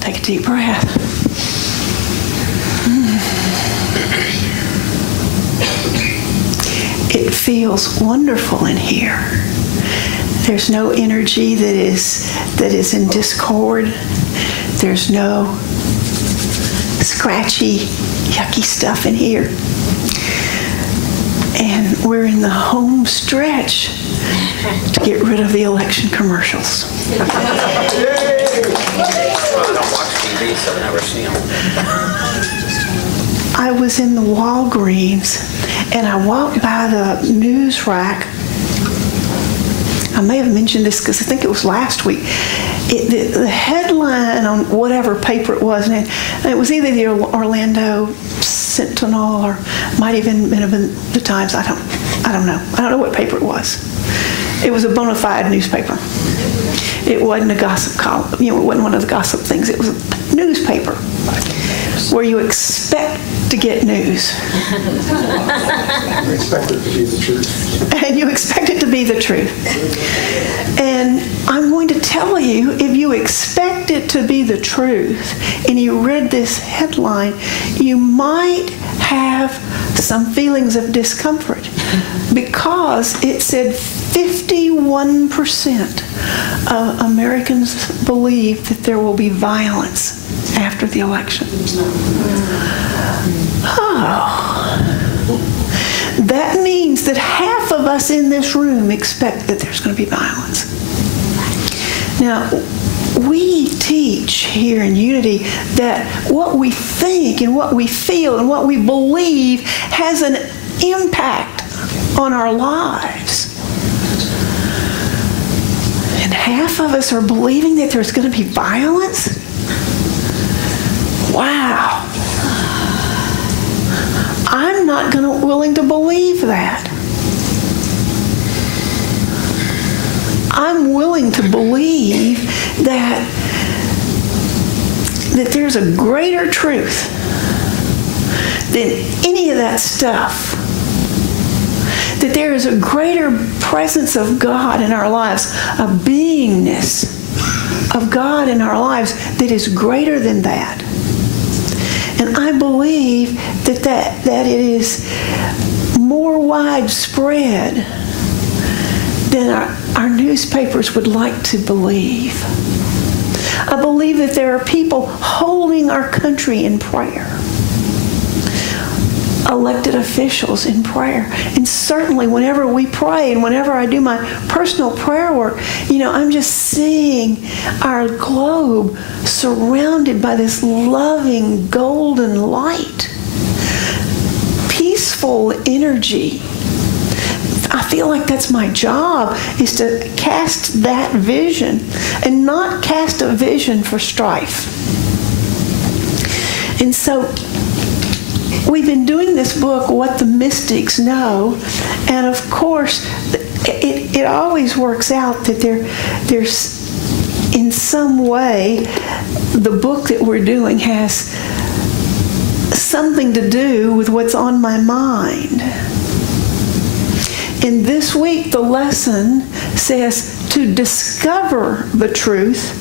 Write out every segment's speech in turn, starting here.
Take a deep breath. It feels wonderful in here. There's no energy that is in discord. There's no scratchy, yucky stuff in here. And we're in the home stretch to get rid of the election commercials. Well, I don't watch TV, so I never see them. I was in the Walgreens and I walked by the news rack. I may have mentioned this because I think it was last week. The headline on whatever paper it was, and it was either the Orlando Sentinel or might even have been the Times. I don't know. I don't know what paper it was. It was a bona fide newspaper. It wasn't a gossip column. It wasn't one of the gossip things. It was a newspaper where you expect to get news. You expect it to be the truth. And you expect it to be the truth. And I'm going to tell you, if you expect it to be the truth and you read this headline, you might have some feelings of discomfort because it said 51% of Americans believe that there will be violence after the election. Oh. That means that half of us in this room expect that there's going to be violence. Now, we teach here in Unity that what we think and what we feel and what we believe has an impact on our lives. And half of us are believing that there's going to be violence? Wow. I'm not willing to believe that. I'm willing to believe that there's a greater truth than any of that stuff. That there is a greater presence of God in our lives, a beingness of God in our lives that is greater than that. And I believe that it is more widespread than our newspapers would like to believe. I believe that there are people holding our country in prayer. Elected officials in prayer. And certainly whenever we pray and whenever I do my personal prayer work, I'm just seeing our globe surrounded by this loving golden light. Peaceful energy. I feel like that's my job, is to cast that vision and not cast a vision for strife. And so we've been doing this book, What the Mystics Know, and of course, it always works out that there's in some way, the book that we're doing has something to do with what's on my mind. And this week, the lesson says, to discover the truth,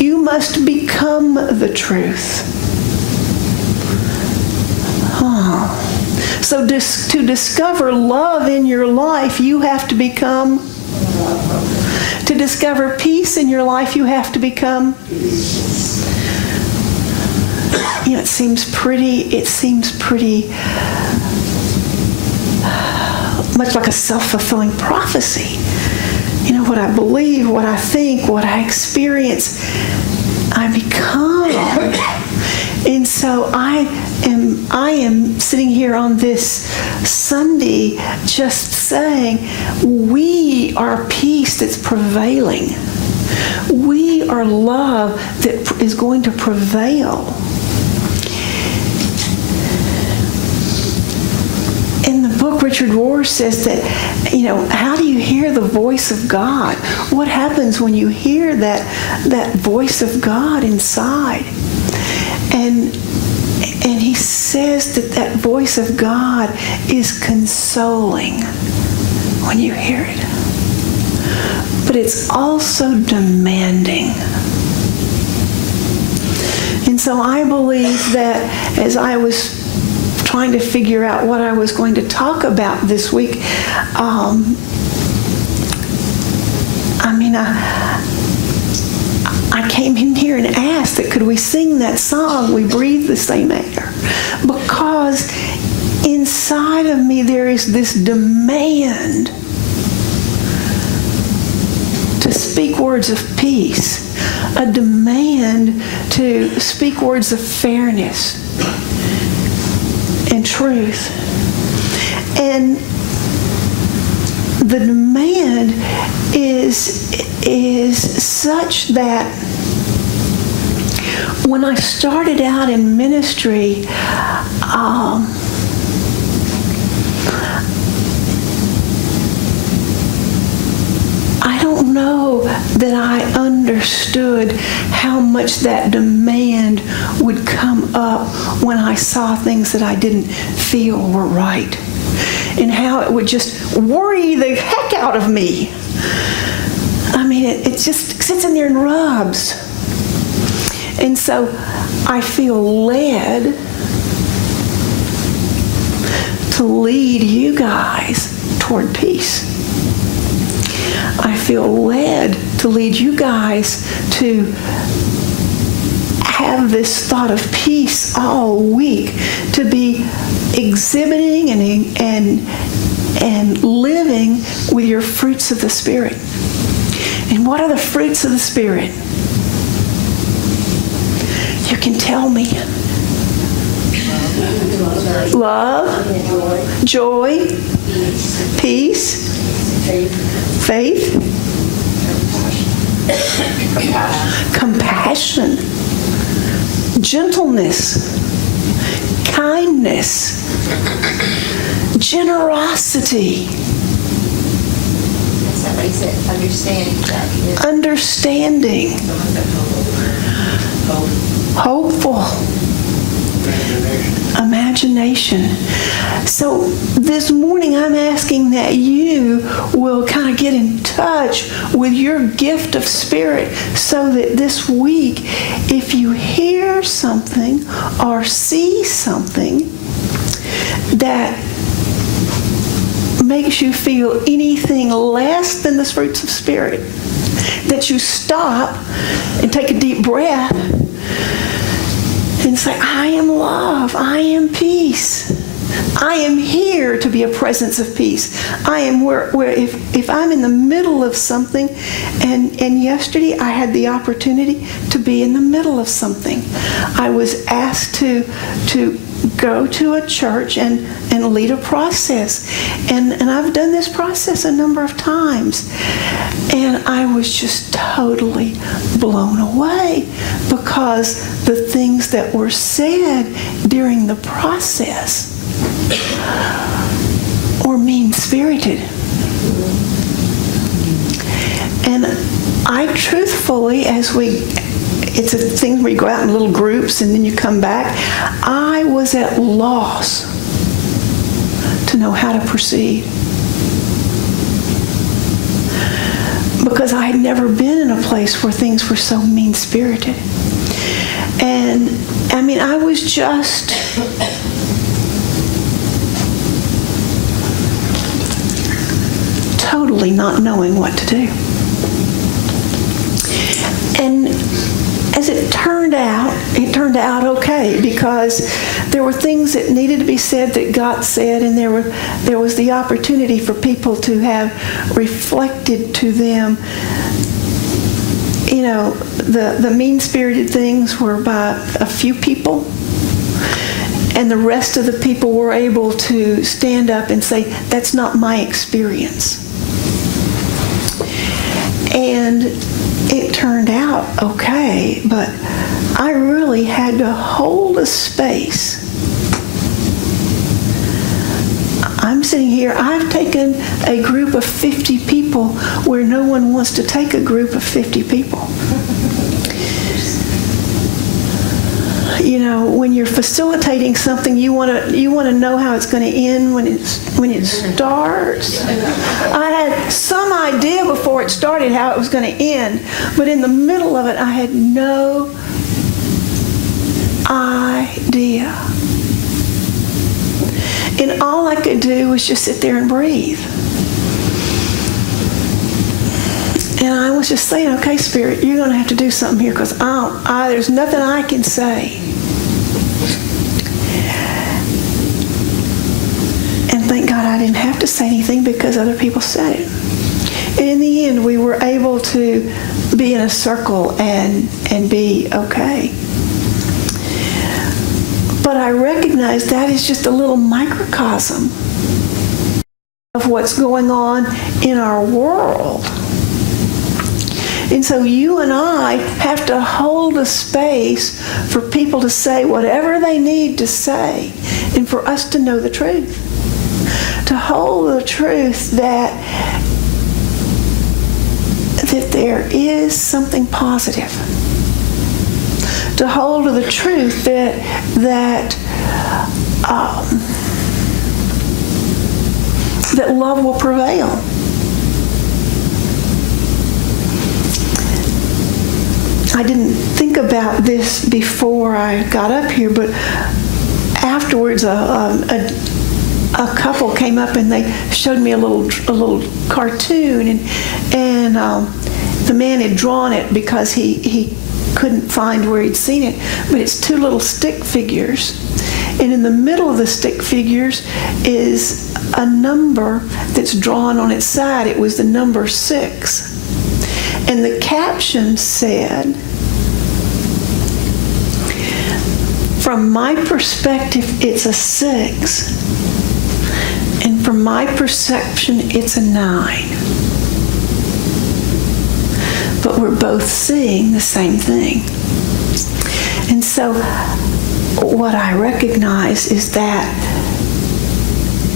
you must become the truth. So to discover love in your life, you have to become. To discover peace in your life, you have to become. It seems pretty much like a self-fulfilling prophecy. What I believe, what I think, what I experience, I become. And so I am sitting here on this Sunday just saying, we are peace that's prevailing. We are love that is going to prevail. In the book, Richard Rohr says that, how do you hear the voice of God? What happens when you hear that voice of God inside? And he says that voice of God is consoling when you hear it. But it's also demanding. And so I believe that as I was trying to figure out what I was going to talk about this week, I came in here and asked that could we sing that song, We Breathe the Same Air? Because inside of me there is this demand to speak words of peace, a demand to speak words of fairness and truth. And the demand is such that when I started out in ministry, I don't know that I understood how much that demand would come up when I saw things that I didn't feel were right, and how it would just worry the heck out of me. I mean, it just sits in there and rubs. And so I feel led to lead you guys toward peace. I feel led to lead you guys to have this thought of peace all week, to be exhibiting and living with your fruits of the Spirit. And what are the fruits of the Spirit? You can tell me. Love, joy, peace, faith, compassion, gentleness, kindness, generosity. Somebody said understanding. Understanding. Hopeful. Imagination. So this morning I'm asking that you will kind of get in touch with your gift of spirit, so that this week, if you hear something or see something that makes you feel anything less than the fruits of spirit, that you stop and take a deep breath and say, I am love, I am peace. I am here to be a presence of peace. I am where if I'm in the middle of something, and yesterday I had the opportunity to be in the middle of something. I was asked to go to a church and lead a process. And I've done this process a number of times. And I was just totally blown away, because the things that were said during the process were mean-spirited. And I truthfully, it's a thing where you go out in little groups and then you come back, I was at loss to know how to proceed. Because I had never been in a place where things were so mean-spirited. And I mean, I was just totally not knowing what to do. And as it turned out okay, because there were things that needed to be said that got said, and there was the opportunity for people to have reflected to them. You know, the mean-spirited things were by a few people, and the rest of the people were able to stand up and say, that's not my experience. And it turned out okay, but I really had to hold a space. I'm sitting here, I've taken a group of 50 people where no one wants to take a group of 50 people. You know, when you're facilitating something, you want to know how it's going to end when it starts. I had some idea before it started how it was going to end, but in the middle of it, I had no idea. And all I could do was just sit there and breathe. And I was just saying, okay, Spirit, you're going to have to do something here because there's nothing I can say. And thank God I didn't have to say anything because other people said it. And in the end, we were able to be in a circle and be okay. But I recognize that is just a little microcosm of what's going on in our world. And so you and I have to hold a space for people to say whatever they need to say and for us to know the truth. To hold the truth that there is something positive. To hold to the truth that love will prevail. I didn't think about this before I got up here, but afterwards a couple came up and they showed me a little cartoon, and the man had drawn it because he couldn't find where he'd seen it, but it's two little stick figures, and in the middle of the stick figures is a number that's drawn on its side. It was the number 6. And the caption said, from my perspective, it's a 6. And from my perception, it's a 9. But we're both seeing the same thing. And so what I recognize is that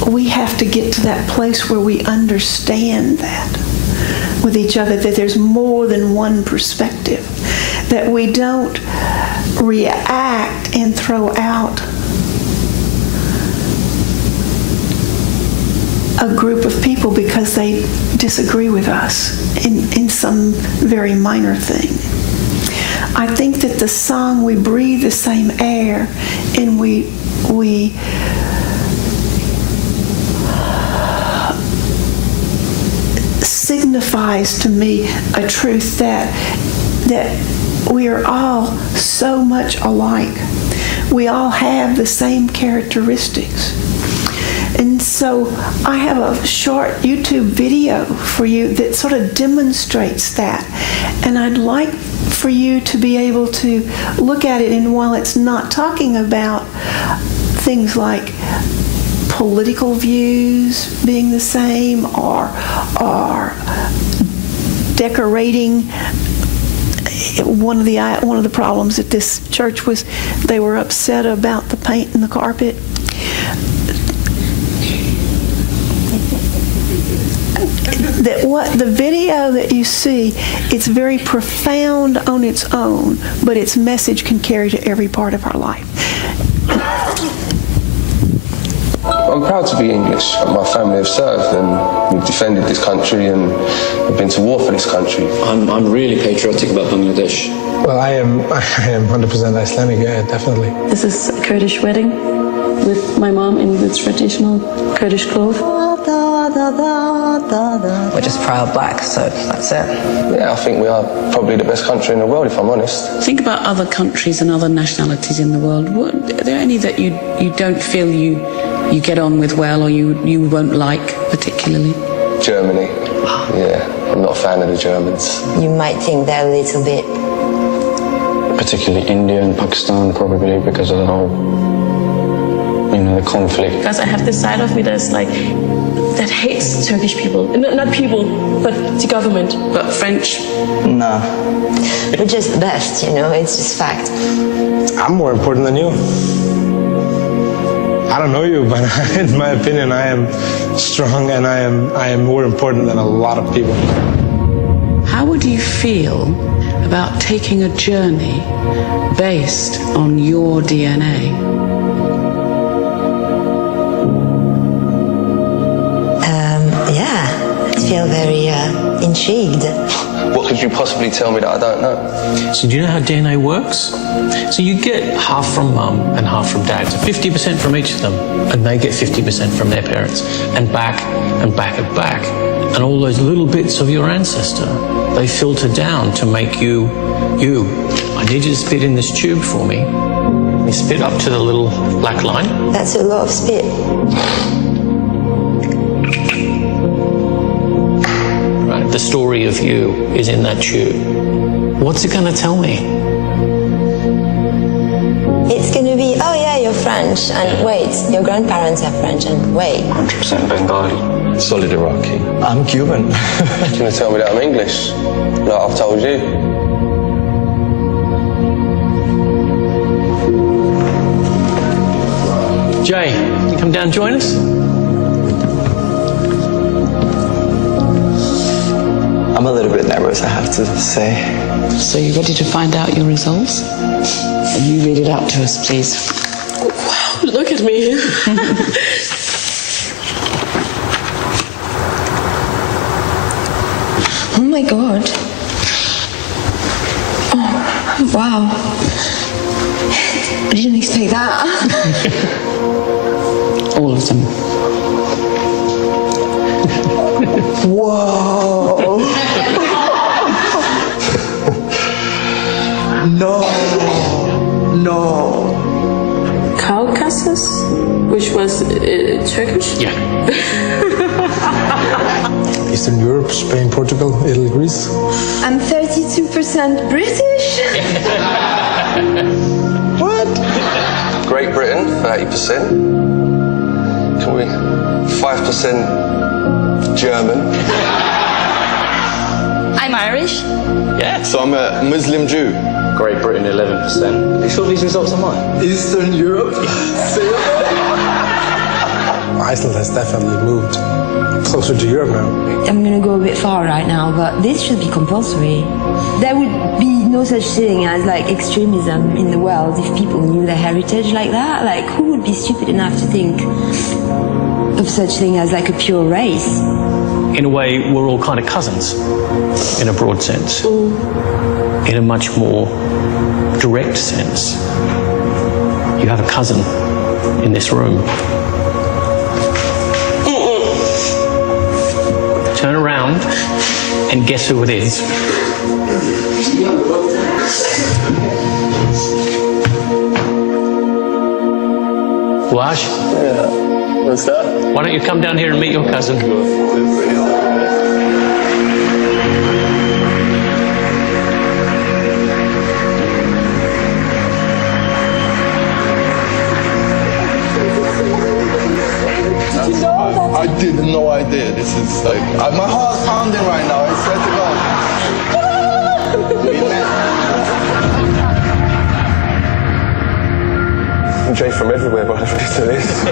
we have to get to that place where we understand that with each other, that there's more than one perspective, that we don't react and throw out a group of people because they disagree with us in some very minor thing. I think that the song, we breathe the same air, and we signifies to me a truth that we are all so much alike. We all have the same characteristics. And so I have a short YouTube video for you that sort of demonstrates that. And I'd like for you to be able to look at it, and while it's not talking about things like political views being the same or decorating, one of the problems at this church was they were upset about the paint and the carpet. The video that you see, it's very profound on its own, but its message can carry to every part of our life. I'm proud to be English. My family have served and we've defended this country and have been to war for this country. I'm really patriotic about Bangladesh. Well, I am 100% Islamic, yeah, definitely. This is a Kurdish wedding with my mom in the traditional Kurdish clothes. We're just proud black, so that's it. Yeah, I think we are probably the best country in the world, if I'm honest. Think about other countries and other nationalities in the world. Are there any that you don't feel you get on with well, or you won't like particularly? Germany. Yeah, I'm not a fan of the Germans. You might think that a little bit. Particularly India and Pakistan, probably because of the whole, the conflict. Because I have this side of me that's like, that hates Turkish people. Not people, but the government. But French? No. We're just the best, it's just fact. I'm more important than you. I don't know you, but in my opinion, I am strong and I am more important than a lot of people. How would you feel about taking a journey based on your DNA? I feel very intrigued. What could you possibly tell me that I don't know? So do you know how DNA works? So you get half from mum and half from dad, so 50% from each of them, and they get 50% from their parents, and back and back and back. And all those little bits of your ancestor, they filter down to make you, you. I need you to spit in this tube for me. You spit up to the little black line. That's a lot of spit. Right, the story of you is in that tube. What's it going to tell me? It's going to be, oh yeah, you're French, and wait, your grandparents are French, and wait. 100% Bengali. Solid Iraqi. I'm Cuban. You're going to tell me that I'm English, like I've told you? Jay, can you come down and join us? I'm a little bit nervous, I have to say. So you ready to find out your results? And you read it out to us, please. Wow, look at me. Oh my God. Oh, wow. I didn't expect that. All of them. Whoa! No. Caucasus, which was Turkish? Yeah. Eastern Europe, Spain, Portugal, Italy, Greece. I'm 32% British. What? Great Britain, 30%. Can we? 5% German. I'm Irish. Yeah. So I'm a Muslim Jew. Great Britain, 11%. Are you sure these results are mine? Eastern Europe? Iceland has definitely moved closer to Europe now. I'm gonna go a bit far right now, but this should be compulsory. There would be no such thing as like extremism in the world if people knew their heritage like that. Like, who would be stupid enough to think of such thing as like a pure race? In a way, we're all kind of cousins, in a broad sense. In a much more direct sense, you have a cousin in this room. Turn around and guess who it is. Wash? Yeah. What's that? Why don't you come down here and meet your cousin? I did no idea. This is like my heart's pounding right now. I swear to God. We met. I'm Jay from everywhere, but I've been to this.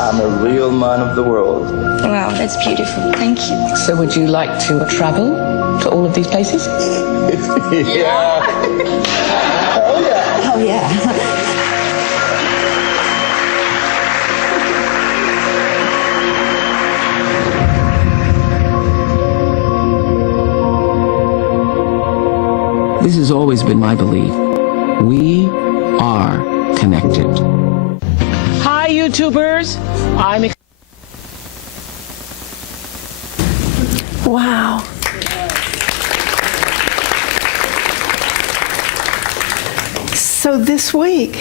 I'm a real man of the world. Wow, that's beautiful. Thank you. So would you like to travel to all of these places? Yeah. Oh yeah. This has always been my belief. We are connected. Hi, YouTubers. Wow. So this week,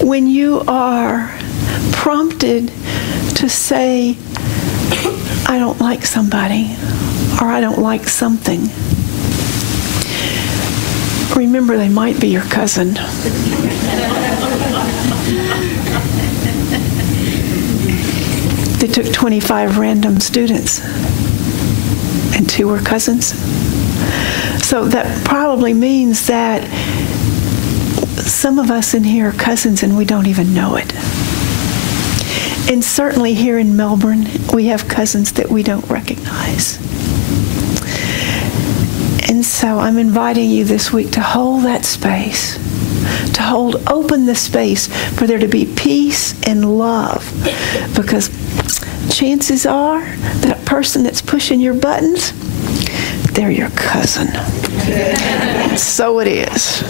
when you are prompted to say, I don't like somebody, or I don't like something, remember they might be your cousin. They took 25 random students, and 2 were cousins. So that probably means that some of us in here are cousins and we don't even know it. And certainly here in Melbourne, we have cousins that we don't recognize. And so I'm inviting you this week to hold that space, to hold open the space for there to be peace and love, because chances are that person that's pushing your buttons they're your cousin. So it is.